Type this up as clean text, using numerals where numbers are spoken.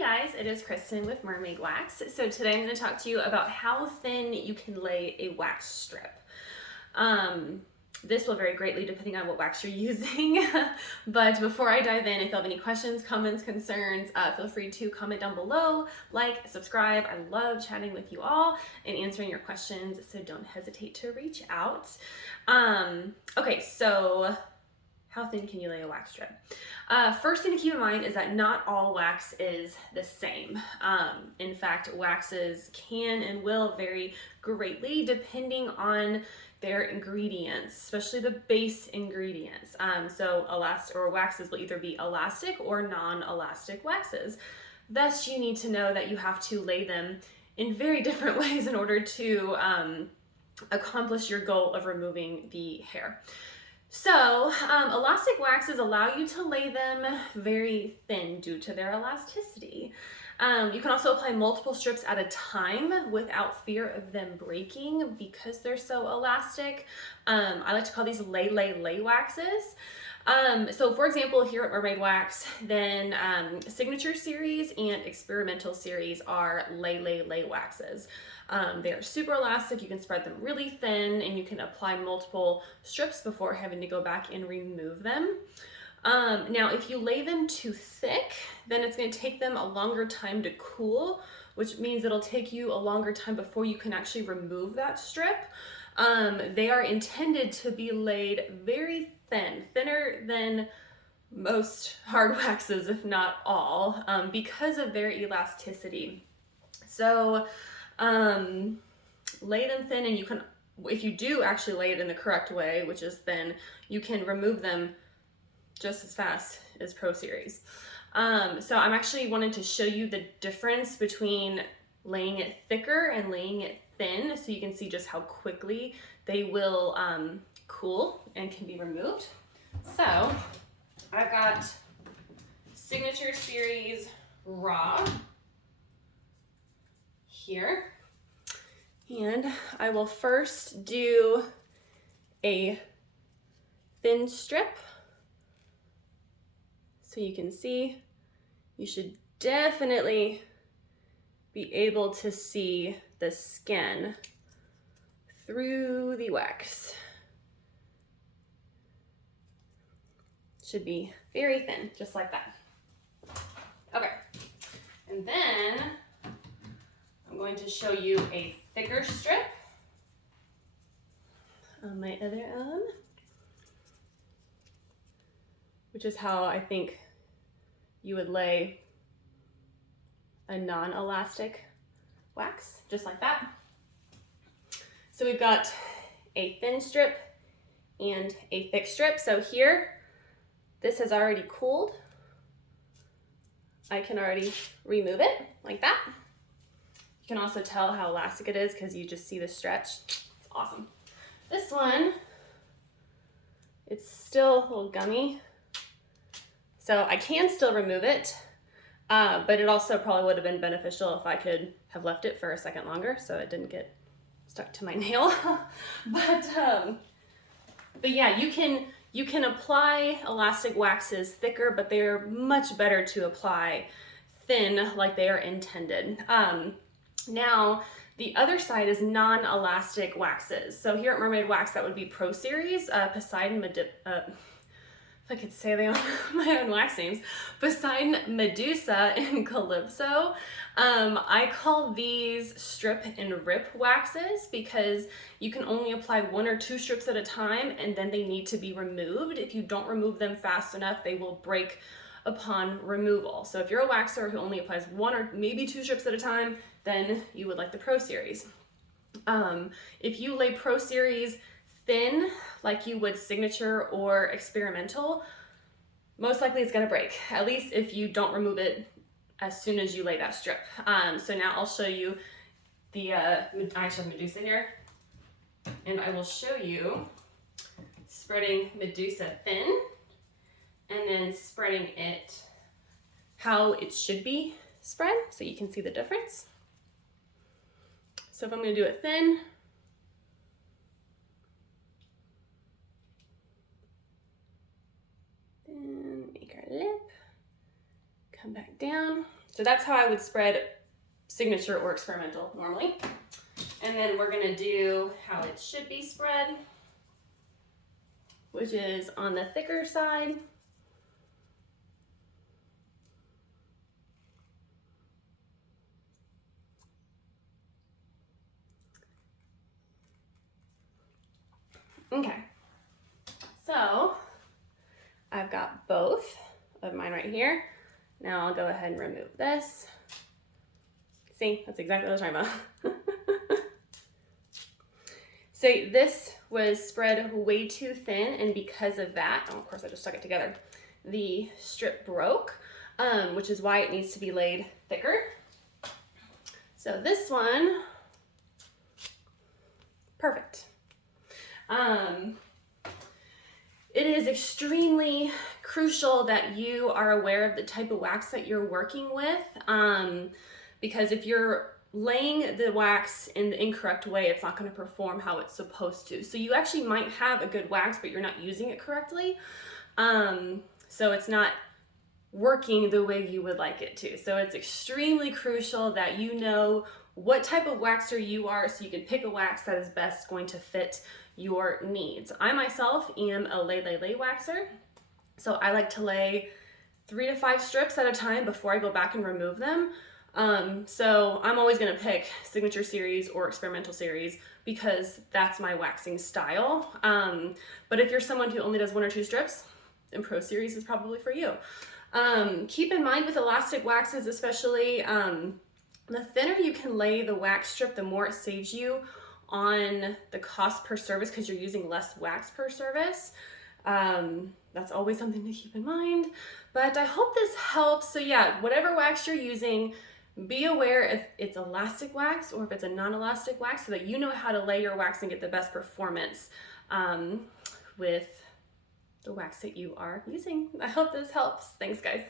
guys, it is Kristen with Mermaid Wax. So today I'm going to talk to you about how thin you can lay a wax strip. This will vary greatly depending on what wax you're using. But before I dive in, if you have any questions, comments, concerns, feel free to comment down below, like, subscribe. I love chatting with you all and answering your questions, so don't hesitate to reach out. Okay, so how thin can you lay a wax strip? First thing to keep in mind is that not all wax is the same. In fact, waxes can and will vary greatly depending on their ingredients, especially the base ingredients. So waxes will either be elastic or non-elastic waxes. Thus, you need to know that you have to lay them in very different ways in order to accomplish your goal of removing the hair. So elastic waxes allow you to lay them very thin due to their elasticity. You can also apply multiple strips at a time without fear of them breaking because they're so elastic. I like to call these lay waxes. So for example, here at Mermaid Wax, then Signature Series and Experimental Series are lay waxes. They are super elastic. You can spread them really thin and you can apply multiple strips before having to go back and remove them. Now, if you lay them too thick, then it's going to take them a longer time to cool, which means it'll take you a longer time before you can actually remove that strip. They are intended to be laid very thin, thinner than most hard waxes, if not all, because of their elasticity. So lay them thin, and you can, if you do actually lay it in the correct way, which is thin, you can remove them just as fast as Pro Series. So I'm actually wanting to show you the difference between laying it thicker and laying it thin, so you can see just how quickly they will cool and can be removed. So I've got Signature Series Raw here, and I will first do a thin strip. So you can see, you should definitely be able to see the skin through the wax. Should be very thin, just like that. Okay, and then I'm going to show you a thicker strip on my other arm, which is how I think you would lay a non-elastic wax, just like that. So we've got a thin strip and a thick strip. So here, this has already cooled. I can already remove it like that. You can also tell how elastic it is because you just see the stretch. It's awesome. This one, it's still a little gummy. So I can still remove it, but it also probably would have been beneficial if I could have left it for a second longer so it didn't get stuck to my nail. But yeah, you can apply elastic waxes thicker, but they're much better to apply thin like they are intended. Now, the other side is non-elastic waxes. So here at Mermaid Wax, that would be Pro Series, Poseidon, if I could say my own wax names, Poseidon, Medusa, and Calypso. I call these strip and rip waxes because you can only apply 1 or 2 strips at a time, and then they need to be removed. If you don't remove them fast enough, they will break upon removal. So if you're a waxer who only applies 1 or maybe 2 strips at a time, then you would like the Pro Series. If you lay Pro Series thin, like you would Signature or Experimental, most likely it's gonna break, at least if you don't remove it as soon as you lay that strip. So now I'll show you the, I actually have Medusa here, and I will show you spreading Medusa thin and then spreading it how it should be spread so you can see the difference. So if I'm gonna do it thin, make our lip, come back down. So that's how I would spread signature or experimental normally. And then we're gonna do how it should be spread, which is on the thicker side. Okay, so I've got both of mine right here. Now I'll go ahead and remove this. See, that's exactly what I was talking about. So this was spread way too thin, and because of that, oh, of course I just stuck it together, the strip broke, which is why it needs to be laid thicker. So this one, perfect. It is extremely crucial that you are aware of the type of wax that you're working with, because if you're laying the wax in the incorrect way, it's not going to perform how it's supposed to. So you actually might have a good wax, but you're not using it correctly. So it's not working the way you would like it to. So it's extremely crucial that you know what type of waxer you are, so you can pick a wax that is best going to fit your needs. I myself am a lay waxer. So I like to lay 3 to 5 strips at a time before I go back and remove them. So I'm always gonna pick signature series or experimental series because that's my waxing style. But if you're someone who only does 1 or 2 strips, then Pro Series is probably for you. Keep in mind with elastic waxes especially, the thinner you can lay the wax strip, the more it saves you on the cost per service because you're using less wax per service. That's always something to keep in mind, but I hope this helps. So yeah, whatever wax you're using, be aware if it's elastic wax or if it's a non-elastic wax so that you know how to lay your wax and get the best performance with the wax that you are using. I hope this helps. Thanks, guys.